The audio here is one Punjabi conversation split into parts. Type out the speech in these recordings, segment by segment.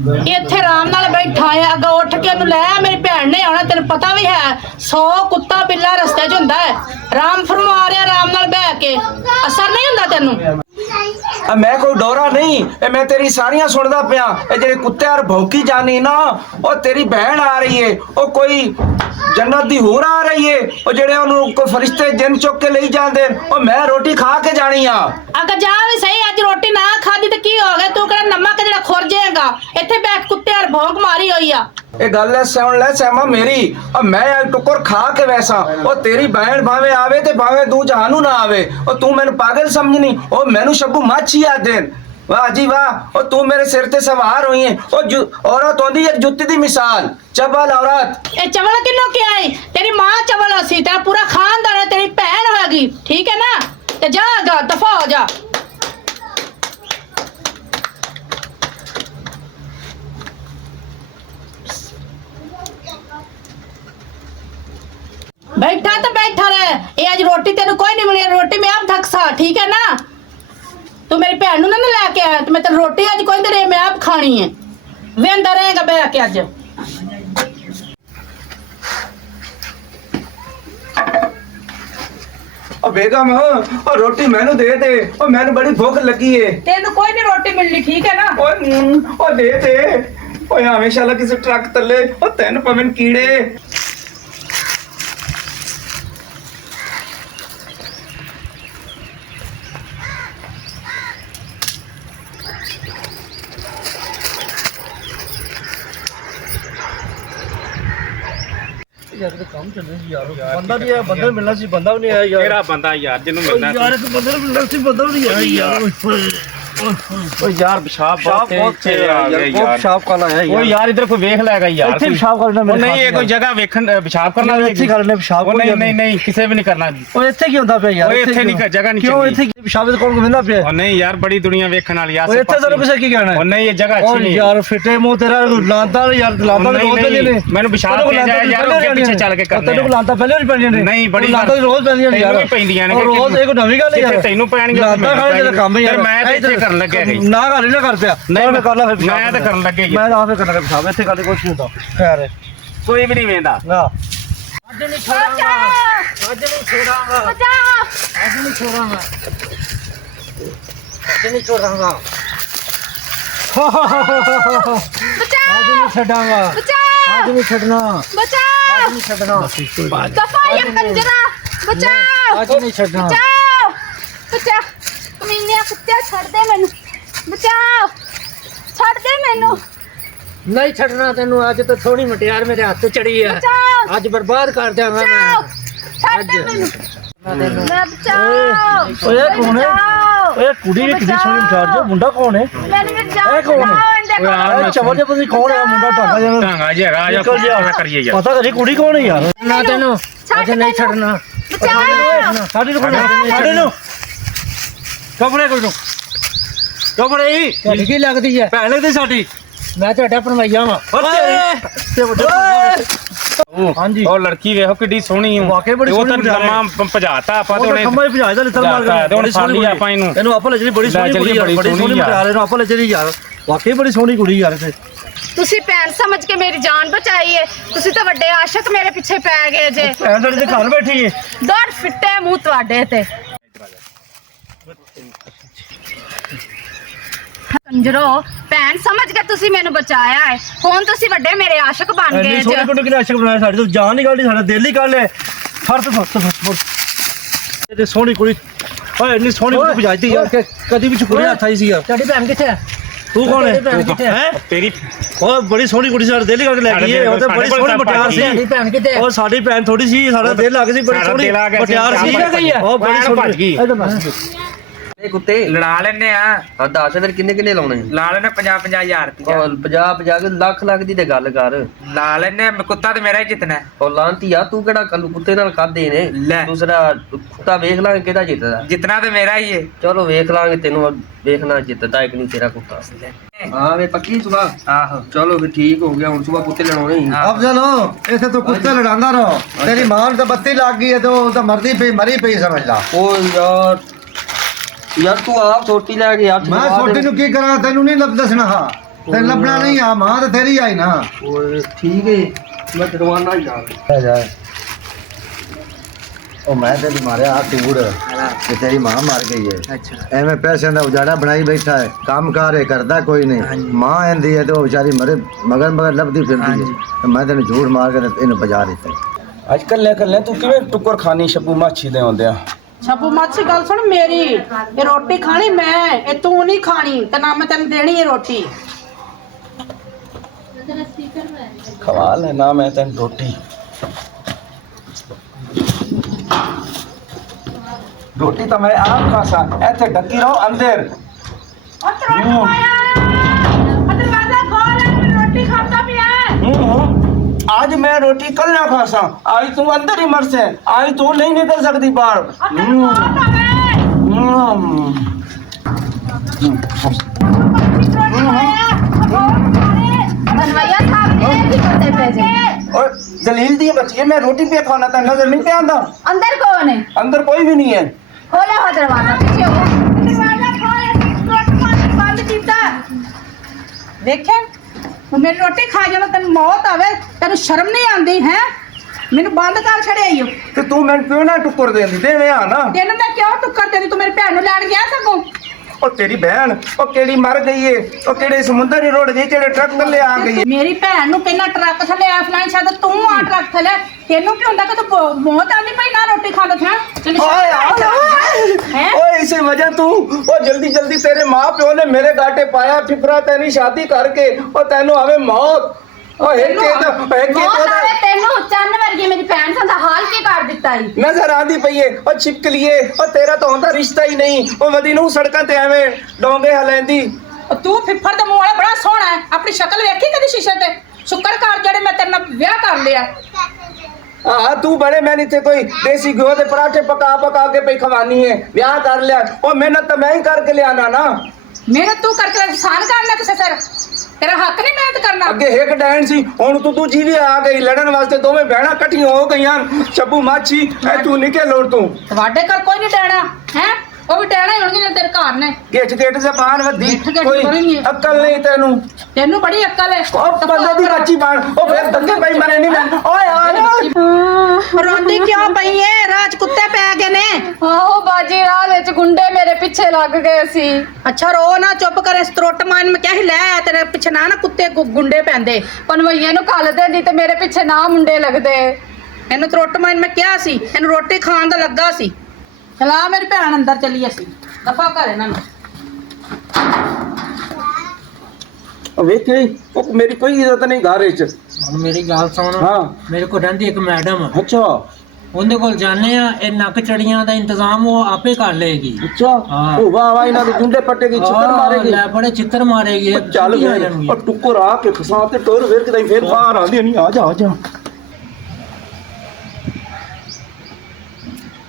ਇੱਥੇ ਆਰਾਮ ਨਾਲ ਬੈਠਾ ਆ, ਅੱਗਾ ਉੱਠ ਕੇ ਉਹਨੂੰ ਲੈ ਮੇਰੀ ਭੈਣ ਨੇ ਆਉਣਾ। ਤੈਨੂੰ ਪਤਾ ਵੀ ਹੈ 100 ਕੁੱਤਾ ਬਿੱਲਾ ਰਸਤੇ 'ਚ ਹੁੰਦਾ ਹੈ। ਆਰਾਮ ਫਰਮਾ ਰਿਹਾ ਆਰਾਮ ਨਾਲ ਬਹਿ ਕੇ, ਅਸਰ ਨਹੀਂ ਹੁੰਦਾ ਤੈਨੂੰ। मैं कोई डोरा नहीं, मैं तेरी सारियां सुनदा पिया। जेडे कुत्ते यार भौंकी जानी ना, ओ तेरी बहन आ रही है, ओ कोई जन्नत दी हूर आ रही है, ओ जेडे ओनू कोई फरिश्ते जिन चुक के ले जांदे, ओ मैं रोटी खा के जानी आ। अगर जा भी सही, अज रोटी ना खादी तो की हो गया? तू कहना नमक जेड़ा खुर जाएगा। इत्थे बैठ कुत्ते यार भौंक मारी हुई आ। ये गल है सुन ले सहमा मेरी, और मैं एक टुकर खा के वैसा, ओ तेरी बहन भावे आवे ते भावे तू जहानू ना आवे, ओ तू मैनू पागल समझनी, ओ मैनू शब्बू माछी आ देन। वाह जी वाह, ओ तू मेरे सिर ते सवार हुई है, ओ औरत होंदी एक जुत्ती दी मिसाल, चबल औरत। ए चवल किन्नो क्या है? तेरी मां चवल सी, तेरा पूरा खानदान है, तेरी भैन होगी, ठीक है ना? ते जा दफा हो जा। बैठा तो बैठा रहे, ये आज रोटी तेन कोई नहीं मिली, रोटी मैं आप थक सा, ठीक है ना? तू मेरी भैन ना लैके आया, तो मैं तेन रोटी अज कोई नहीं, मैं आप खानी है। वेंदा रहेगा बह के अज। ओ बेगम, ओ रोटी मैनू दे दे, ओ मैनू बड़ी भूख लगी है। तेन कोई नहीं रोटी मिलनी, ठीक है ना? ओ दे दे, ओ हमेशा लगी किसी ट्रक तले, ओ तेन पवन कीड़े। यार काम चल रहा है यार, बंदा नहीं आया, बंदा मिलना सी, बंदा भी नहीं आया यार। केड़ा बंदा यार जिन्नू मिलना यार एक बंदा मिलना सी, बंदा भी नहीं आया यार। ओ यार पेशाब बहुत तेज आ गया यार। पेशाब काला है ओ यार। यार इधर कोई देख लेगा यार। ਇੱਥੇ पेशाब करना ओ नहीं ये कोई जगह वेखन पेशाब करना भी ਇੱਥੇ ਕਰਨੇ पेशाब ओ नहीं नहीं नहीं किसी भी नहीं करना। ਉਹ ਇੱਥੇ ਕੀ ਹੁੰਦਾ ਪਿਆ ਯਾਰ? ਉਹ ਇੱਥੇ ਨਹੀਂ ਜਗ੍ਹਾ ਨਹੀਂ ਕਿਉਂ ਚੰਗੀ। ਇੱਥੇ पेशाब ਕੋਲ ਮਿਲਦਾ ਪਿਆ? ओ नहीं यार बड़ी दुनिया वेखन वाली यार। ਉਹ ਇੱਥੇ ਤੈਨੂੰ ਕਿਸੇ ਕੀ ਕਹਿਣਾ? ओ नहीं ये जगह ਉਹ अच्छी नहीं ਯਾਰ ਫਿੱਟੇ ਮੂੰਹ ਤੇਰਾ ਲਾਂਦਾ ਯਾਰ, ਲਾਂਦਾ नहीं, ਰੋਜ਼ ਪੈਂਦੀਆਂ ਨੇ। नहीं, ਮੈਨੂੰ पेशाब ਭੇਜਿਆ यार ਅੱਗੇ ਪਿੱਛੇ ਚੱਲ ਕੇ ਕਰਨੇ। ਤੈਨੂੰ ਲਾਂਦਾ ਪਹਿਲੇ ਵੀ ਪੈਂਦੀਆਂ ਨੇ? नहीं बड़ी ਲਾਂਦਾ ਰੋਜ਼ ਪੈਂਦੀਆਂ ਨੇ ਯਾਰ। ਤੈਨੂੰ ਵੀ ਪੈਂਦੀਆਂ ਨੇ। ਉਹ ਰੋਜ਼ ਇਹ ਕੋਈ ਨਵੀਂ ਗੱਲ ਹੈ ਯਾਰ। ਤੈਨੂੰ ਪੈਣਗੇ ਲਾਂਦਾ ਖਾਣੇ ਤੇਰਾ ਕੰਮ ਹੈ ਯਾਰ। ਮੈਂ ਤੇ ਇੱਥੇ ਕਰਨ ਲੱਗਿਆ ਸੀ। ਨਾ ਕਰ ਹੀ ਨਾ ਕਰ ਪਿਆ। नहीं ਮੈਂ ਕਰ ਲਾ ਫਿਰ मैं तो करन लगे ਮੈਂ ਤਾਂ ਆਪੇ ਕਰਨਾ पेशाब, ਇੱਥੇ ਕਰਦੇ ਕੁਛ ਨਹੀਂ ਹੁੰਦਾ ਖੈਰ। कोई भी नहीं वेंदा। ਨਾ ਅੱਜ ਨਹੀਂ ਛੋੜਾਂਗਾ, ਅੱਜ ਨਹੀਂ ਛੋੜਾਂਗਾ, ਅੱਜ ਨਹੀਂ ਛੋੜਾਂਗਾ, ਅੱਜ ਨਹੀਂ ਛੋੜਾਂਗਾ, ਅੱਜ ਨਹੀਂ ਛੱਡਾਂਗਾ, ਅੱਜ ਨਹੀਂ ਛੱਡਣਾ, ਅੱਜ ਨਹੀਂ ਛੱਡਣਾ, दफा ये कंजरा, बचाओ, ਅੱਜ ਨਹੀਂ ਛੱਡਣਾ। बचाओ, बचा कमीने कुत्ते छड़ दे मैनू, बचाओ, छड़ दे मैनू, ਨਹੀਂ ਛੱਡਣਾ ਤੈਨੂੰ। ਅੱਜ ਤਾਂ ਥੋੜੀ ਮਟਿਆਰ ਮੇਰੇ ਹੱਥ ਚੜੀ ਹੈ, बचाओ, ਅੱਜ ਬਰਬਾਦ ਕਰ ਦਿਆਂਗਾ बचाओ, ਮੈਂ। छड़ दे मैनू, ਤੈਨੂੰ मैं बचाओ, ਓਏ ਕੌਣ ਹੈ? बचाओ, ਓਏ ਕੁੜੀ ਨੇ ਕਿੰਨੀ ਸੋਹਣੀ ਵਿਚਾਰ ਜੋ, ਮੁੰਡਾ ਕੌਣ ਹੈ? मैनू बचाओ, ਇਹ ਕੌਣ ਹੈ? बचाओ, ਓਏ ਚਵਲ ਜੇ ਪਤਾ ਕੌਣ ਹੈ ਮੁੰਡਾ? ਢਾਂਗਾ ਜਿਹਾ ਢਾਂਗਾ ਜੀ ਹੈਗਾ ਆ ਜਾ ਪਤਾ ਕਰੀਏ ਯਾਰ। ਪਤਾ ਕਰੀ ਕੁੜੀ ਕੌਣ ਹੈ ਯਾਰ? ਨਾ ਤੈਨੂੰ ਅੱਜ ਨਹੀਂ ਛੱਡਣਾ। बचाओ, ਸਾਡੇ ਨੂੰ ਸਾਡੇ ਨੂੰ ਕਪੜੇ ਕੋਈ ਨੂੰ ਕਪੜੇ ਹੀ ਤੁਹਾਡੀ ਕੀ ਲੱਗਦੀ ਹੈ? ਭੈਣ ਲੱਗਦੀ ਸਾਡੀ। ਮੈਂ ਤੁਹਾਡਾ ਪਰਮਾਈਆ ਵਾਂ। ਹਾਂਜੀ ਉਹ ਲੜਕੀ ਵੇਖੋ ਕਿੱਡੀ ਸੋਹਣੀ ਹੈ। ਵਾਕਈ ਬੜੀ ਸੋਹਣੀ ਉਹ ਤਾਂ ਲੰਮਾ ਭਜਾਤਾ ਆਪਾਂ ਤੇ ਉਹਨੇ ਖੰਮਾ ਹੀ ਭਜਾਇਆ ਤਾਂ ਲਿੱਤਰ ਮਾਰ ਤੇ ਹੁਣ ਫੜ ਲਈ ਆਪਾਂ ਇਹਨੂੰ। ਇਹਨੂੰ ਆਪਾਂ ਲੈ ਚਲੀ, ਬੜੀ ਸੋਹਣੀ ਕੁੜੀ ਯਾਰ, ਬੜੀ ਸੋਹਣੀ ਮਟਿਆਰੇ ਨੂੰ ਆਪਾਂ ਲੈ ਚਲੀ ਯਾਰ। ਵਾਕਈ ਬੜੀ ਸੋਹਣੀ ਕੁੜੀ ਯਾਰ। ਤੇ ਤੁਸੀਂ ਭੈਣ ਸਮਝ ਕੇ ਮੇਰੀ ਜਾਨ ਬਚਾਈ ਏ। ਤੁਸੀਂ ਤਾਂ ਵੱਡੇ ਆਸ਼ਕ ਮੇਰੇ ਪਿੱਛੇ ਪੈ ਗਏ ਜੇ। ਭੈਣ ਸਾਡੇ ਦੇ ਘਰ ਬੈਠੀ ਹੈ। ਦੌੜ ਫਿੱਟੇ ਮੂੰਹ ਤੁਹਾਡੇ ਤੇ ਕੰਜਰੋ। ਭੈਣ ਸਮਝ ਕੇ ਤੁਸੀਂ ਮੈਨੂੰ ਬਚਾਇਆ ਹੈ, ਹੁਣ ਤੁਸੀਂ ਵੱਡੇ ਮੇਰੇ ਆਸ਼ਕ ਬਣ ਗਏ ਇੰਨੀ ਜੇ। ਸੋਹਣੀ ਕੁੜੀ ਕਿਹਨੇ ਆਸ਼ਕ ਬਣਾਇਆ? ਸਾਡੇ ਤੋਂ ਜਾਨ ਨਹੀਂ ਕੱਢੀ, ਸਾਡਾ ਦਿਲ ਹੀ ਕੱਢ ਲਿਆ। ਫੜ ਤੇ ਸੋਹਣੀ ਕੁੜੀ, ਓਏ ਇੰਨੀ ਸੋਹਣੀ ਕੁੜੀ ਭਜਾਈ ਯਾਰ ਕਿ ਕਦੀ ਵੀ ਚੁੱਕਣੇ ਹੱਥ ਆਈ ਸੀ ਯਾਰ। ਤੁਹਾਡੀ ਭੈਣ ਕਿੱਥੇ ਹੈ? ਤੂੰ ਕੌਣ ਹੈ? ਹੈ ਤੇਰੀ ਉਹ ਬੜੀ ਸੋਹਣੀ ਕੁੜੀ ਸਾਡੇ ਦਿਲ ਹੀ ਕੱਢ ਲੈ ਗਈ। ਉਹ ਤਾਂ ਬੜੀ ਸੋਹਣੀ ਮਟਿਆਰ ਸੀ। ਭੈਣ ਕਿੱਥੇ? ਉਹ ਸਾਡੀ ਭੈਣ ਥੋੜੀ ਸੀ, ਸਾਡਾ ਦਿਲ ਲੱਗ ਸੀ, ਬੜੀ ਸੋਹਣੀ ਮਟਿਆਰ ਸੀ। ਉਹ ਬੜੀ ਭੱਜ ਗਈ। ਇਹ ਕੁੱਤੇ ਲੜਾ ਲੈਨੇ ਆ। ਆ ਦੱਸ ਫਿਰ ਕਿੰਨੇ ਕਿੰਨੇ ਲਾਉਣੇ? ਲਾ ਲੈਨੇ 50-50,000 ਰੁਪਇਆ। 50 ਲੱਖ ਦੀ ਤੇ ਗੱਲ ਕਰ। ਲਾ ਲੈਨੇ ਕੁੱਤਾ ਤੇ ਮੇਰਾ ਹੀ ਜਿੱਤਣਾ। ਉਹ ਲਾਂਤੀ ਆ, ਤੂੰ ਕਿਹੜਾ ਕੱਲੂ ਕੁੱਤੇ ਨਾਲ ਖਾਦੇ ਨੇ? ਲੈ। ਦੂਸਰਾ ਕੁੱਤਾ ਵੇਖ ਲਾਂਗੇ ਕਿਹਦਾ ਜਿੱਤਦਾ। ਜਿੱਤਣਾ ਤੇ ਮੇਰਾ ਹੀ ਏ। ਚਲੋ ਵੇਖ ਲਾਂਗੇ, ਤੈਨੂੰ ਵੇਖਣਾ ਜਿੱਤਦਾ ਇੱਕ ਨਹੀਂ ਤੇਰਾ ਕੁੱਤਾ। ਹਾਂ ਵੇ ਪੱਕੀ ਸੁਬਾ। ਆਹੋ ਚਲੋ ਫਿਰ ਠੀਕ ਹੋ ਗਿਆ, ਹੁਣ ਸੁਬਾ ਕੁੱਤੇ ਲੜਾਉਣੇ ਹੀ। अब चलो ऐसे तो कुत्ते लड़ांदा रहो। तेरी मां तो बत्ती लाग गई है, तो मरदी पई मरी पई समझ ला। ਉਹ ਯਾਰ ਤੂੰ ਆਪ ਛੋਟੀ ਲੈ ਕੇ ਯਾਰ। मैं छोटी नु की करा, तेनू नहीं लब दसना। हाँ ਤੇ ਲੱਭਣਾ ਨਹੀਂ ਆ ਮਾਂ ਤੇ ਤੇਰੀ ਆਈ ਨਾ ਓਏ ਠੀਕ ਹੈ ਮੈਂ ਦਰਵਾਨਾ ਹੀ ਜਾ ਜਾ ਉਹ ਮੈਂ ਤੈਨੂੰ ਮਾਰਿਆ ਆ ਟੂੜ ਤੇ ਤੇਰੀ ਮਾਂ ਮਰ ਗਈ ਹੈ ਅੱਛਾ ਐਵੇਂ ਪੈਸਿਆਂ ਦਾ ਉਜਾੜਾ ਬਣਾਈ ਬੈਠਾ ਹੈ ਕੰਮ ਕਾਰ ਇਹ ਕਰਦਾ ਕੋਈ ਨਹੀਂ ਮਾਂ ਆਂਦੀ ਹੈ ਤੇ ਉਹ ਵਿਚਾਰੀ ਮਰੇ ਮਗਰ ਲੱਭਦੀ ਫਿਰਦੀ ਹੈ ਤੇ ਮੈਂ ਤੈਨੂੰ ਝੂਠ ਮਾਰ ਕੇ ਤੇ ਇਹਨੂੰ ਬਜਾ ਦਿੱਤਾ ਅੱਜ ਕੱਲੇ ਤੂੰ ਕਿਵੇਂ ਟੁੱਕਰ ਖਾਣੀ ਸ਼ੱਬੂ ਮਾਛੀ ਦੇ ਹੁੰਦੇ ਆ ਛੱਪੂ ਮਾਛੀ ਗੱਲ ਸੁਣ ਮੇਰੀ, ਇਹ ਰੋਟੀ ਖਾਣੀ ਮੈਂ, ਇਹ ਤੂੰ ਨਹੀਂ ਖਾਣੀ ਤੇ ਨਾ ਮੈਂ ਤੈਨੂੰ ਦੇਣੀ ਹੈ ਰੋਟੀ। ਖਵਾ ਲੈ ਨਾ ਮੈਂ ਤੈਨੂੰ ਰੋਟੀ ਰੋਟੀ ਤਾਂ ਮੈਂ ਆਪ ਖਾਸਾ ਇੱਥੇ ਡੱਕੀ ਰਹੋ ਅੰਦਰ ਦਰਵਾਜ਼ਾ ਖੋਲ, ਮੈਂ ਰੋਟੀ ਖਾਂਦਾ ਪਿਆ। आज मैं रोटी कल ना खासा आज तू अंदर ही मर से आज तू नहीं निकल सकती बाहर और जलील दी बच्ची है मैं रोटी पे खाना था नजर नहीं पे आंदा अंदर कौन है? अंदर कोई भी नहीं है खोला हुआ दरवाजा, पीछे हो। देखे तू मेरी रोटी खा जाना, तेन मौत आवे, तेन शर्म नहीं आती है? मैनू बंद कर छड़िया ਤੇ ਤੂੰ ਮੈਨੂੰ ਕਿਉਂ ਨਾ ਟੁੱਕਰ ਦੇਂਦੀ ਦੇਵੇਂ ਆ ਨਾ तेन मैं क्यों टुक्कर देनी? तू मेरी भैन लैन गया सगों? ਉਹ ਤੇਰੀ ਭੈਣ ਉਹ ਕਿਹੜੀ ਮਰ ਗਈ ਏ ਉਹ ਕਿਹੜੇ ਸਮੁੰਦਰ ਦੀ ਰੋਡ ਗਈ ਜਿਹੜੇ ਟਰੱਕ ਥੱਲੇ ਆ ਗਈ ਏ मेरी भैन ਨੂੰ ਕਹਿੰਦਾ ਟਰੱਕ ਥੱਲੇ ਆ ਫਲਾਈ ਸ਼ਾਇਦ ਤੂੰ ਆ ਟਰੱਕ ਥੱਲੇ, ਤੈਨੂੰ ਕੀ ਹੁੰਦਾ ਕਿ ਤੂੰ ਮੌਤ ਆਂਦੀ ਪਈ ਨਾ ਰੋਟੀ ਖਾਂਦਾ ਥਾ? ਓਏ हैं? ਓਏ ਇਸੇ ਵਜ੍ਹਾ ਤੂੰ ਉਹ ਜਲਦੀ ਜਲਦੀ ਤੇਰੇ ਮਾਂ ਪਿਓ ਨੇ ਮੇਰੇ ਗਾਟੇ ਪਾਇਆ ਫਿਕਰਾ ਤੇਰੀ ਸ਼ਾਦੀ ਕਰਕੇ ਉਹ ਤੈਨੂੰ ਆਵੇ ਮੌਤ ਉਹ ਇੱਕ मौत आवे तेनू, चन्न वर्गी मेरी भैन सा हाल की कर दिता ही। ਨਜ਼ਰ ਆਂਦੀ ਪਈ ਏ ਉਹ ਛਿਪਕ ਲਈਏ ਉਹ ਤੇਰਾ ਤਾਂ ਹੁੰਦਾ ਰਿਸ਼ਤਾ ਹੀ ਨਹੀਂ ਉਹ ਵਦੀ ਨੂੰ ਸੜਕਾਂ ਤੇ ਐਵੇਂ ਡੋਂਗੇ ਹਲੈਂਦੀ ਤੂੰ ਫਿੱਫੜ ਦੇ ਮੂੰਹ ਵਾਲਾ ਬੜਾ ਸੋਹਣਾ ਹੈ, ਆਪਣੀ ਸ਼ਕਲ ਵੇਖੀ ਕਦੀ ਸ਼ੀਸ਼ੇ ਤੇ? ਸ਼ੁਕਰ ਕਰ ਜਿਹੜੇ ਮੈਂ ਤੇਰੇ ਨਾਲ ਵਿਆਹ ਕਰ ਲਿਆ। ਹਾਂ ਤੂੰ ਬੜੇ ਮੈਂ ਇੱਥੇ ਕੋਈ ਦੇਸੀ ਘਿਓ ਦੇ ਪਰਾਠੇ ਪਕਾ ਕੇ ਪਈ ਖਵਾਨੀ ਹੈ ਵਿਆਹ ਕਰ ਲਿਆ ਉਹ ਮਿਹਨਤ ਤਾਂ ਮੈਂ ਹੀ ਕਰਕੇ ਲਿਆਣਾ ਨਾ ਮਿਹਨਤ ਤੂੰ ਕਰਕੇ ਇਨਸਾਨ ਕਰਨਾ ਕਿਸੇ ਸਿਰ, ਤੇਰਾ ਹੱਕ ਨਹੀਂ ਮਿਹਨਤ ਕਰਨਾ। ਅੱਗੇ ਇੱਕ ਡੈਣ ਸੀ ਹੁਣ ਤੂੰ ਦੂਜੀ ਵੀ ਆ ਗਈ ਲੜਨ ਵਾਸਤੇ ਦੋਵੇਂ ਭੈਣਾਂ ਇਕੱਠੀਆਂ ਹੋ ਗਈਆਂ ਸ਼ੱਬੂ ਮਾਛੀ ਐ ਤੂੰ ਨਿਕਲ ਲੋੜ ਤੂੰ ਤੁਹਾਡੇ ਘਰ ਕੋਈ ਨਹੀਂ ਡੈਣਾ ਹੈ, ਉਹ ਵੀ ਡੈਣਾ ਹੀ ਹੋਣਗੇ ਤੇਰੇ ਘਰ ਨੇ। ਗੇਟ ਜ਼ਬਾਨ ਵੱਧੀ ਗਿੱਠ ਕੋਈ ਕਰਨੀ ਹੈ। ਅਕਲ ਨਹੀਂ ਤੈਨੂੰ ਤੈਨੂੰ ਬੜੀ ਅਕਲ ਹੈ। ਉਹ ਬੰਦੇ ਦੀ ਕੱਚੀ ਬਾਣ ਉਹ ਫਿਰ ਦੰਗੇ ਪਈ ਮਰੇ ਨਹੀਂ ਮੈਂ ਓਏ ਆ ਰੋਂਦੀ ਕਿਉਂ ਪਈ ਏ? ਰਾਜ ਕੁੱਤੇ ਪੈ ਗਏ ਨੇ। आहो बाजी राह विच गुंडे मेरे पीछे लग गए सी। ਅੱਛਾ ਰੋ ਨਾ, ਚੁੱਪ ਕਰ। ਇਸ ਤਰੋਟ ਮਾਨ ਮੈਂ ਕਿਹਾ ਸੀ ਲੈ ਆ ਤੇਰੇ ਪਿੱਛੇ ਨਾ ਕੁੱਤੇ ਗੁੰਡੇ ਪੈਂਦੇ। पनवइये नु खल दे दी ते मेरे पीछे ना मुंडे लगदे। ਇਹਨੂੰ ਤਰੋਟ ਮਾਨ ਮੈਂ ਕਿਹਾ ਸੀ, ਇਹਨੂੰ ਰੋਟੀ ਖਾਣ ਦਾ ਲੱਗਾ ਸੀ। ਚਲਾ ਮੇਰੀ ਭੈਣ ਅੰਦਰ ਚੱਲੀ ਅਸੀਂ ਦਫਾ ਕਰ ਇਹਨਾਂ ਨੂੰ। ਵੇਖੇ ਉਹ ਮੇਰੀ ਕੋਈ ਇੱਜ਼ਤ ਨਹੀਂ ਘਰ ਵਿੱਚ ਹੁਣ ਮੇਰੀ ਗੱਲ ਸੁਣ। ਹਾਂ ਮੇਰੇ ਕੋਲ ਰਹਿੰਦੀ ਇੱਕ ਮੈਡਮ, ਅੱਛਾ ਉਹਦੇ ਕੋਲ ਜਾਣੇ ਆ, ਇਹ ਨੱਕ ਚੜੀਆਂ ਦਾ ਇੰਤਜ਼ਾਮ ਉਹ ਆਪੇ ਕਰ ਲਏਗੀ। ਅੱਛਾ ਹਾਂ। ਉਹ ਵਾਹ ਵਾਹ ਇਹਨਾਂ ਦੇ ਗੁੰਡੇ ਪੱਟੇਗੀ ਛਿੱਤਰ ਮਾਰੇਗੀ ਲੈ ਬੜੇ ਚਿੱਤਰ ਮਾਰੇਗੀ ਇਹ ਚੱਲ ਛੁੱਟੀ ਆ ਫਿਰ ਜਾਣਗੀ। ਉਹ ਟੁੱਕਰ ਆ ਕੇ ਫਸਾ ਤੇ ਟੋਰ ਫਿਰ ਕਿਦਾਂ ਫਿਰ ਬਾਹਰ ਆਂਦੀ ਨਹੀਂ ਆ ਜਾ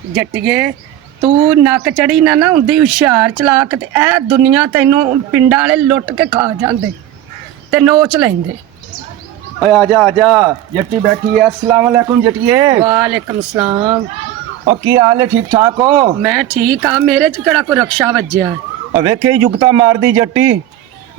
ਜੱਟੀਏ ਤੂੰ ਨੱਕ ਚੜੀ ਨਾ ਹੁੰਦੀ ਹੁਸ਼ਿਆਰ ਚਲਾਕ ਤੇ ਇਹ ਦੁਨੀਆ ਤੈਨੂੰ ਪਿੰਡਾਂ ਵਾਲੇ ਲੁੱਟ ਕੇ ਖਾ ਜਾਂਦੇ ਤੇ ਨੋਚ ਲੈਂਦੇ। ਓਏ ਆ ਜਾ ਜੱਟੀ ਬੈਠੀ ਹੈ अस्सलाम वालेकुम ਜੱਟੀਏ ਵਾਲੇਕਮ ਸਲਾਮ। ਉਹ ਕੀ ਹਾਲ ਹੈ ਠੀਕ ਠਾਕ ਹੋ ਮੈਂ ਠੀਕ ਆ, ਮੇਰੇ ਚ ਕਿਹੜਾ ਕੋਈ ਰਕਸ਼ਾ ਵੱਜਿਆ ਹੈ? ਉਹ ਵੇਖੇ ਜੁਗਤਾ ਮਾਰਦੀ ਜੱਟੀ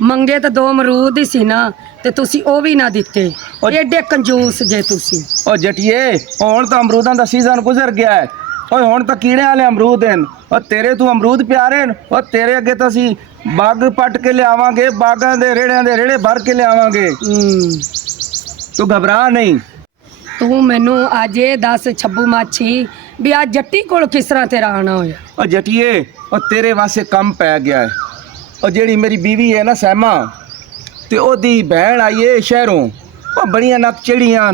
ਮੰਗੇ ਤਾਂ 2 ਅਮਰੂਦ ਹੀ ਸੀ ਨਾ ਤੇ ਤੁਸੀਂ ਉਹ ਵੀ ਨਾ ਦਿੱਤੇ। ਏਡੇ ਕੰਜੂਸ ਜੇ ਤੁਸੀਂ। ਉਹ ਜੱਟੀਏ ਹੁਣ ਤਾਂ ਅਮਰੂਦਾਂ ਦਾ ਸੀਜ਼ਨ ਗੁਜ਼ਰ ਗਿਆ ਹੈ ਓਏ ਹੁਣ ਤਾਂ ਕੀੜੇ ਵਾਲੇ ਅਮਰੂਦ ਹਨ ਉਹ ਤੇਰੇ ਤੂੰ ਅਮਰੂਦ ਪਿਆਰੇ ਨੇ ਉਹ ਤੇਰੇ ਅੱਗੇ ਤਾਂ ਅਸੀਂ ਬਾਗ ਪੱਟ ਕੇ ਲਿਆਵਾਂਗੇ ਬਾਗਾਂ ਦੇ ਰੇੜਿਆਂ ਦੇ ਰੇੜੇ ਭਰ ਕੇ ਲਿਆਵਾਂਗੇ ਤੂੰ ਘਬਰਾ ਨਹੀਂ। ਤੂੰ ਮੈਨੂੰ ਅੱਜ ਇਹ ਦੱਸ ਛੱਬੂ ਮਾਛੀ ਵੀ ਆ ਜੱਟੀ ਕੋਲ ਕਿਸ ਤਰ੍ਹਾਂ ਤੇਰਾ ਆਣਾ ਹੋਇਆ? ਉਹ ਜੱਟੀਏ ਉਹ ਤੇਰੇ ਵਾਸਤੇ ਕੰਮ ਪੈ ਗਿਆ ਹੈ ਉਹ ਜਿਹੜੀ ਮੇਰੀ ਬੀਵੀ ਹੈ ਨਾ ਸੈਮਾ ਤੇ ਉਹਦੀ ਭੈਣ ਆਈ ਏ ਸ਼ਹਿਰੋਂ ਉਹ ਬੜੀਆਂ ਨੱਕ ਚੜੀਆਂ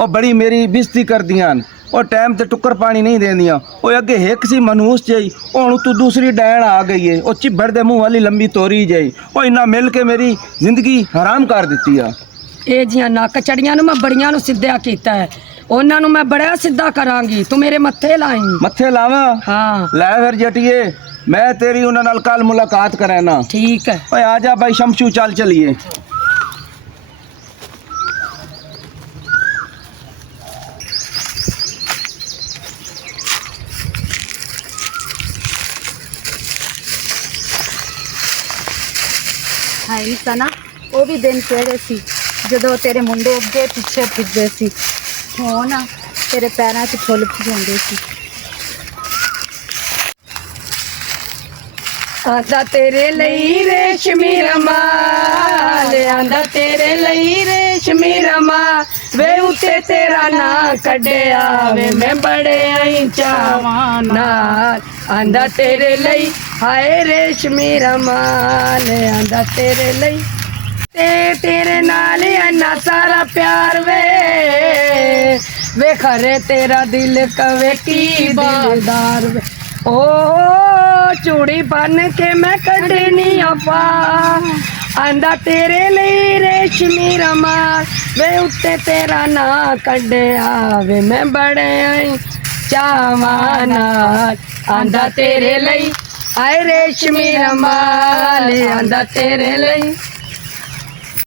ਉਹ ਬੜੀ ਮੇਰੀ ਬਿਸਤੀ ਕਰਦੀਆਂ ਉਹ ਟਾਈਮ ਤੇ ਟੁੱਕਰ ਪਾਣੀ ਨਹੀਂ ਦੇਂਦੀਆਂ ਉਹ ਅੱਗੇ ਇੱਕ ਸੀ ਮਨੂਸ ਜਈ ਹੁਣ ਤੂੰ ਦੂਸਰੀ ਡੈਣ ਆ ਗਈ ਏ ਉਹ ਚਿੱਬੜ ਦੇ ਮੂੰਹ ਵਾਲੀ ਲੰਬੀ ਤੋਰੀ ਜਈ ਉਹ ਇੰਨਾ ਮਿਲ ਕੇ ਮੇਰੀ ਜ਼ਿੰਦਗੀ ਹਰਾਮ ਕਰ ਦਿੱਤੀ ਆ। ਇਹ ਜੀਆਂ ਨੱਕ ਚੜੀਆਂ ਨੂੰ ਮੈਂ ਬੜੀਆਂ ਨੂੰ ਸਿੱਧਿਆ ਕੀਤਾ ਹੈ, ਉਹਨਾਂ ਨੂੰ ਮੈਂ ਬੜਾ ਸਿੱਧਾ ਕਰਾਂਗੀ। ਤੂੰ ਮੇਰੇ ਮੱਥੇ ਲਾਈ। ਮੱਥੇ ਲਾਵਾਂ? ਹਾਂ ਲੈ ਫਿਰ ਜੱਟੀਏ ਮੈਂ ਤੇਰੀ ਉਹਨਾਂ ਨਾਲ ਕੱਲ ਮੁਲਾਕਾਤ ਕਰਾਣਾ। ਠੀਕ ਹੈ। ਓਏ ਆ ਜਾ ਭਾਈ ਸ਼ਮਸ਼ੂ ਚੱਲ ਚਲੀਏ। हाय सना ਵੀ ਦਿਨ ਕਿਹੜੇ ਸੀ ਜਦੋਂ ਤੇਰੇ ਮੁੰਡੇ ਅੱਗੇ ਪਿੱਛੇ ਫਿਰਦੇ ਸੀ, ਹੁਣ ਤੇਰੇ ਪੈਰਾਂ 'ਚ ਫੁੱਲ ਫੁਲਾਉਂਦੇ ਸੀ। ਆਂਦਾ ਤੇਰੇ ਲਈ ਰੇਸ਼ਮੀ ਰਮਾਲ, ਆਂਦਾ ਤੇਰੇ ਲਈ ਰੇਸ਼ਮੀ ਰਮਾਲ, ਵੇ ਉੱਤੇ ਤੇਰਾ ਨਾਂ ਕੱਢਿਆ ਵੇ ਮੈਂ ਬੜੇ ਆਈ ਚਾਵਾਂ ਨਾਲ। ਆਂਦਾ ਤੇਰੇ ਲਈ ਹਾਏ ਰੇਸ਼ਮੀ ਰਮਾਲ, ਆਂਦਾ ਤੇਰੇ ਲਈ ਤੇ ਤੇਰੇ ਨਾਲ ਇੰਨਾ ਸਾਰਾ ਪਿਆਰ ਵੇ ਖਰੇ ਤੇਰਾ ਦਿਲ ਕਵੇ ਕੀ ਦਿਲਦਾਰ ਵੇ। ਓ ਚੂੜੀ ਬਨ ਕੇ ਮੈਂ ਕੱਢਣੀ ਆਪਾ, ਆਂਦਾ ਤੇਰੇ ਲਈ ਰੇਸ਼ਮੀ ਰਮਾਲ, ਵੇ ਉੱਤੇ ਤੇਰਾ ਨਾਂ ਕੱਢਿਆ ਵੇ ਮੈਂ ਬੜੇ ਚਾਵਾਂ ਨਾਲ। ਆਂਦਾ ਤੇਰੇ ਲਈ ਆਏ ਰੇਸ਼ਮੀ ਰਮਾਲ, ਆਂਦਾ ਤੇਰੇ ਲਈ।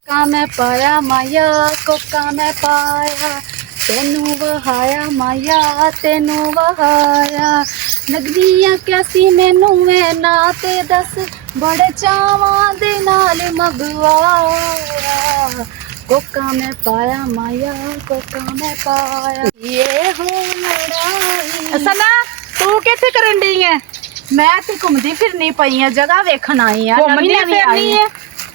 ਕੋਕਾ ਮੈਂ ਪਾਇਆ ਮਾਇਆ, ਕੋਕਾ ਮੈਂ ਪਾਇਆ, ਤੈਨੂੰ ਵਹਾਇਆ ਮਾਇਆ, ਤੈਨੂੰ ਵਹਾਇਆ। ਨਗਦੀਆਂ ਕਿਆਸੀ ਮੈਨੂੰ ਮੈਂ ਨਾ ਤੇ ਦੱਸ, ਬੜੇ ਚਾਵਾਂ ਦੇ ਨਾਲ ਮਗਵਾਇਆ। ਕੋਕਾ ਮੈਂ ਪਾਇਆ ਮਾਇਆ, ਕੋਕਾ ਮੈਂ ਪਾਇਆ। ਇਹ ਹੋ ਲੜਾਈ। ਸਨਾ ਤੂੰ ਕਿੱਥੇ ਕਰਨ ਡਈ ਐ? ਮੈਂ ਤੇ ਘੁੰਮਦੀ ਫਿਰਨੀ ਪਈ ਆ, ਜਗ੍ਹਾ ਵੇਖਣ ਆਈ ਆ। ਘੁੰਮਦੀ ਫਿਰਨੀ ਐ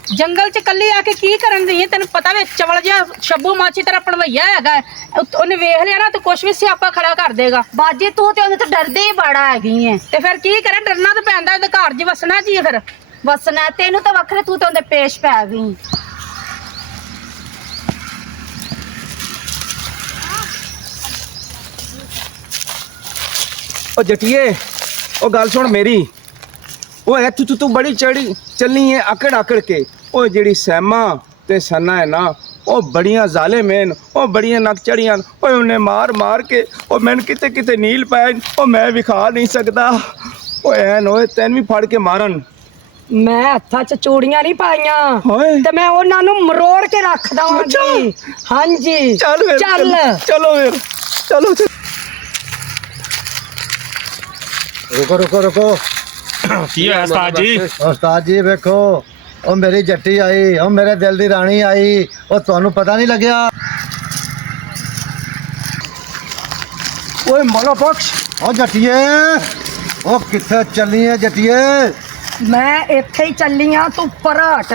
ਜੰਗਲ ਚ ਕੱਲੀ ਆ ਕੇ ਕੀ ਕਰਨ ਦੀ ਐ? ਤੈਨੂੰ ਪਤਾ ਵੇ ਚਵਲ ਜਿਹਾ ਸ਼ੱਬੂ ਮਾਚੀ ਤਰ੍ਹਾਂ ਭਣਵਈਆ ਹੈਗਾ, ਉਹਨੇ ਵੇਖ ਲਿਆ ਨਾ ਤੇ ਕੁਛ ਵੀ ਸਿਆਪਾ ਖੜਾ ਕਰ ਦੇਗਾ। ਬਾਜੀ ਤੂੰ ਤੇ ਉਹਦੇ ਤੋਂ ਡਰਦੀ ਹੀ ਬੜਾ ਹੈਗੀ ਐ। ਤੇ ਫਿਰ ਕੀ ਕਰਾਂ, ਡਰਨਾ ਤਾਂ ਪੈਂਦਾ, ਉਹਦੇ ਘਰ 'ਚ ਵਸਣਾ ਜੀ ਫਿਰ। ਵਸਣਾ ਤੈਨੂੰ ਤਾਂ ਵੱਖਰੇ, ਤੂੰ ਤਾਂ ਉਹਦੇ ਪੇਸ਼ ਪੈ ਗਈ। ਉਹ ਜਟੀਏ, ਉਹ ਗੱਲ ਸੁਣ ਮੇਰੀ। ਉਹ ਇੱਥੇ ਤੂੰ ਬੜੀ ਚੜੀ ਚੱਲੀ ਹੈ ਆਕੜ ਆਕੜ ਕੇ। ਉਹ ਜਿਹੜੀ ਸੈਮਾ ਤੇ ਸਨਾ ਹੈ ਨਾ, ਉਹ ਬੜੀਆਂ ਜ਼ਾਲਿਮ ਹਨ, ਉਹ ਬੜੀਆਂ ਨੱਕ ਚੜੀਆਂ। ਓਏ ਉਹਨੇ ਮਾਰ ਮਾਰ ਕੇ ਉਹ ਮੈਨੂੰ ਕਿਤੇ ਕਿਤੇ ਨੀਲ ਪੈ, ਉਹ ਮੈਂ ਵਿਖਾ ਨਹੀਂ ਸਕਦਾ। ਓਏ ਐਨ ਓਏ ਤੈਨੂੰ ਵੀ ਫੜ ਕੇ ਮਾਰਨ। ਮੈਂ ਹੱਥਾਂ 'ਚ ਚੂੜੀਆਂ ਨਹੀਂ ਪਾਈਆਂ ਹੋਏ ਤੇ ਮੈਂ ਉਹਨਾਂ ਨੂੰ ਮਰੋੜ ਕੇ ਰੱਖ ਦਵਾਂਗੀ। ਹਾਂਜੀ ਚੱਲ ਫਿਰ, ਚੱਲ ਚਲੋ ਫਿਰ ਚਲੋ। रुको रुको रुको। ਕੀ ਹੋਇਆ ਉਸਤਾਦ ਜੀ? उस्ताद जी वेखो, ओ मेरी जट्टी आई, ओ मेरे दिल दी रानी आई, ओ तुहानू पता नहीं लग्या? ਓਏ ਮੌਲਾ ਬਖਸ਼, ओ जट्टिए, ओ किथे चली है जट्टिए? ਮੈਂ ਇੱਥੇ ਹੀ ਚੱਲੀ ਆ, ਤੂੰ ਪਰਾਟ।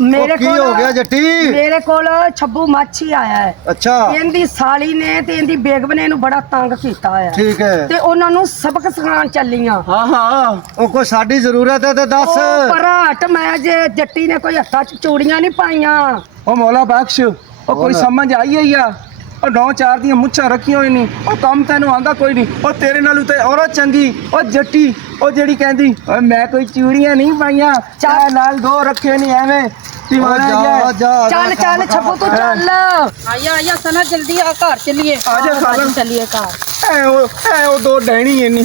ਮੇਰੇ ਕੀ ਹੋ ਗਿਆ ਜੱਟੀ? ਮੇਰੇ ਕੋਲ ਛੱਬੂ ਮਾਛੀ ਆਇਆ ਹੈ। अच्छा ਇਹਦੀ ਸਾਲੀ ਨੇ ਤੇ ਇਹਦੀ ਬੇਗਮ ਨੇ ਇਹਨੂੰ ਬੜਾ ਤੰਗ ਕੀਤਾ ਹੋਇਆ ठीक है। ਤੇ ਉਹਨਾਂ ਨੂੰ ਸਬਕ ਸਿਖਾਉਣ ਚੱਲੀ ਆ। ਹਾਂ ਹਾਂ ओ कोई साडी जरूरत है तो दस। ਉਹ ਪਰਾਟ, ਮੈਂ ਜੇ ਜੱਟੀ ਨੇ ਕੋਈ ਹੱਥਾਂ 'ਚ ਚੂੜੀਆਂ ਨਹੀਂ ਪਾਈਆਂ। ਉਹ ਮੌਲਾ ਬਖਸ਼, ਉਹ ਕੋਈ ਸਮਝ ਆਈ ਹੈ ਆ? ਉਹ 9-4 ਦੀਆਂ ਮੁੱਛਾਂ ਰੱਖੀਆਂ ਹੋਈ ਨਹੀਂ, ਉਹ ਕੰਮ ਤੈਨੂੰ ਆਂਦਾ ਕੋਈ ਨਹੀਂ। ਉਹ ਤੇਰੇ ਨਾਲੋਂ ਤੇ ਔਰਤ ਚੰਗੀ। ਉਹ ਜੱਟੀ ਉਹ ਜਿਹੜੀ ਕਹਿੰਦੀ ਓਏ ਮੈਂ ਕੋਈ ਚੂੜੀਆਂ ਨਹੀਂ ਪਾਈਆਂ, ਚਾਹ ਨਾਲ ਦੋ ਰੱਖੇ ਨਹੀਂ ਐਵੇਂ ਦੀਵਾਨਾ जा जा ਚੱਲ ਚੱਲ ਛੱਬੂ ਤੂੰ ਚੱਲ। ਆਇਆ ਸਨਾ ਜਲਦੀ ਆ, ਘਰ ਚੱਲੀਏ। ਆ ਜਾ ਖਾਲਨ। ਚੱਲੀਏ ਘਰ। ਉਹ ਦੋ ਡੈਣੀ ਐ ਨਹੀਂ।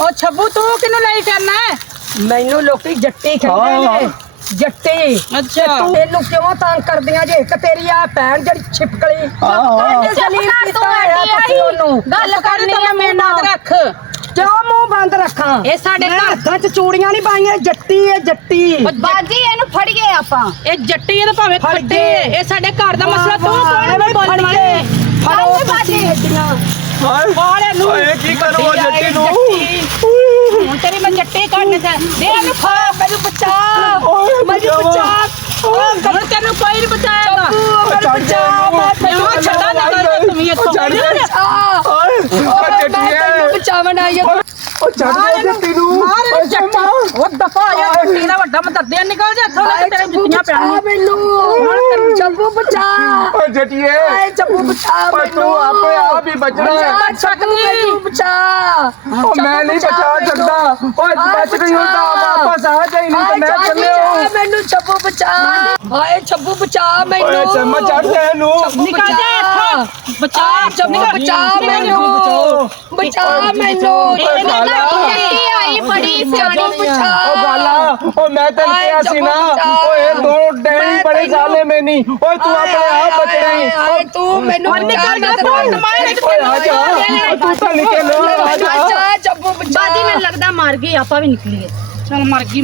ਉਹ ਛੱਬੂ ਤੂੰ ਕਿਹਨੂੰ ਲਈ ਫਿਰਨਾ ਹੈ? ਮੈਨੂੰ ਲੋਕੀ ਜੱਟੀ ਕਹਿੰਦੇ ਹਾਂ। ਨੇ, ਜੱਟੀ। ਅੱਛਾ। ਤੇ ਤੂੰ ਇਹਨੂੰ ਕਿਉਂ ਤੰਗ ਕਰਦੀਆਂ ਜੇ? ਇੱਕ ਤੇਰੀ ਆ ਭੈਣ ਜਿਹੜੀ ਛਿਪਕਲੀ ਇਹਨੇ ਜ਼ਲੀਲ ਕੀਤਾ ਹੋਇਆ ਤੁਸੀਂ ਉਹਨੂੰ। ਗੱਲ ਕਰਨੀ ਆ ਮੇਰੇ ਨਾਲ ਰੱਖ। ਕਿਉਂ ਮੂੰਹ ਬੰਦ ਰੱਖਾਂ? ਇਹ ਸਾਡੇ ਮੈਂ ਘਰ ਹੱਥਾਂ 'ਚ ਚੂੜੀਆਂ ਨਹੀਂ ਪਾਈਆਂ। ਜੱਟੀ ਹੈ ਜੱਟੀ। ਬਾਜੀ ਇਹਨੂੰ ਫੜੀਏ ਆਪਾਂ। ਇਹ ਜੱਟੀ ਇਹ ਤਾਂ ਭਾਵੇਂ ਫੜ ਖੱਟੇ, ਕੇ। ਇਹ ਸਾਡੇ ਘਰ ਦਾ ਮਸਲਾ। ਤੂੰ ਕੌਣ ਐਵੇਂ ਬੋਲਣ ਫੜ ਵਾਲੇ? ਕੇ। ਫੜੋ ਚੱਲ ਬਾਜੀ। ਤੁਸੀਂ ਹੱਡੀਆਂ। ਵਾਲੇ ਨੂੰ ਓਏ ਕੀ ਕਰੂ ਉਹ ਜੱਟੀ ਨੂੰ? ਹੁਣ ਤੇਰੀ ਮੈਂ ਜੱਟੀ ਕੱਢਨੇ ਤੇ ਦੇ ਇਹਨੂੰ ਖਾ। ਮੈਨੂੰ ਬਚਾ, ਓਏ ਮੈਨੂੰ ਬਚਾ। ਹੁਣ ਤੈਨੂੰ ਕੋਈ ਨਹੀਂ ਬਚਾਏਗਾ। ਮੈਨੂੰ ਬਚਾ, ਮੈਂ ਛੱਡਾ ਨਾ ਤੂੰ ਵੀ ਇੱਥੋਂ। ਤੈਨੂੰ ਬਚਾਵਣ ਆਈ ਹਾਂ। ਉਹ ਛੱਡ ਦੇ ਜੱਟੀ ਨੂੰ। ਮਾਰ ਜੱਟਾ। ਉਹ ਦਫਾ ਆ ਜੱਟੀ ਦਾ ਵੱਡਾ ਮਤੱਦਿਆ ਨਿਕਲ ਜਾ ਇੱਥੋਂ, ਲੈ ਕੇ ਤੇਰੇ ਜੁੱਤੀਆਂ ਪੈਣੀਆਂ। ਮੈਨੂੰ ਚੱਬੂ ਬਚਾ। ਓਏ ਜੱਟੀਏ, ਆਏ ਚੱਬੂ ਬਚਾ ਓਏ ਮੈਨੂੰ। ਤੂੰ ਆਪੇ ਆਪ ਹੀ ਬਚਣਾ ਹੈ। ਮੈਨੂੰ ਬਚਾ। ਉਹ ਮੈਂ ਨਹੀਂ ਬਚਾ ਸਕਦਾ। ਓਏ ਬਚ ਗਈ ਹੁਣ ਤਾਂ ਵਾਪਸ ਆ ਜਾਈ, ਨਹੀਂ ਤਾਂ ਮੈਂ ਚੱਲਿਆ। ਮੈਨੂੰ ਚੱਬੂ ਬਚਾ। ਹਾਏ ਚੱਬੂ ਬਚਾ ਮੈਨੂੰ। ਓਏ ਸੈਮਾ ਚੜ ਜਾ ਇਹਨੂੰ। ਨਿਕਲ ਜਾ ਇੱਥੋਂ। ਬਚਾ ਚੱਬੂ ਬਚਾ ਮੈਨੂੰ। ਬਚਾ ਮੈਨੂੰ। ਜੱਟੀ ਆਈ ਬੜੀ ਸਿਆਣੀ। ਉਹ ਗਾਲਾ, ਉਹ ਮੈਂ ਤੈਨੂੰ ਕਿਹਾ ਸੀ ਨਾ, ਓਏ ਦੋ ਡੈਣੀ ਬੜੇ ਜ਼ਾਲੇ ਮੈਨੀ। ਓਏ ਤੂੰ ਆਪਣੇ ਆਪ ਬਚਣਾ ਹੀ। ਹਾਏ ਤੂੰ ਮੈਨੂੰ ਨਿਕਲ ਜਾ ਤੂੰ। ਓਏ ਆ ਜਾ, ਤੂੰ ਤਾਂ ਨਿਕਲ ਆ ਜਾ। ਬਚਾ ਚੱਬੂ ਬਚਾ। ਬਾਜੀ ਮੈਨੂੰ ਲੱਗਦਾ ਮਰ ਗਈ, ਆਪਾਂ ਵੀ ਨਿਕਲੀਏ। ਚਲ ਮਰ ਗਈ।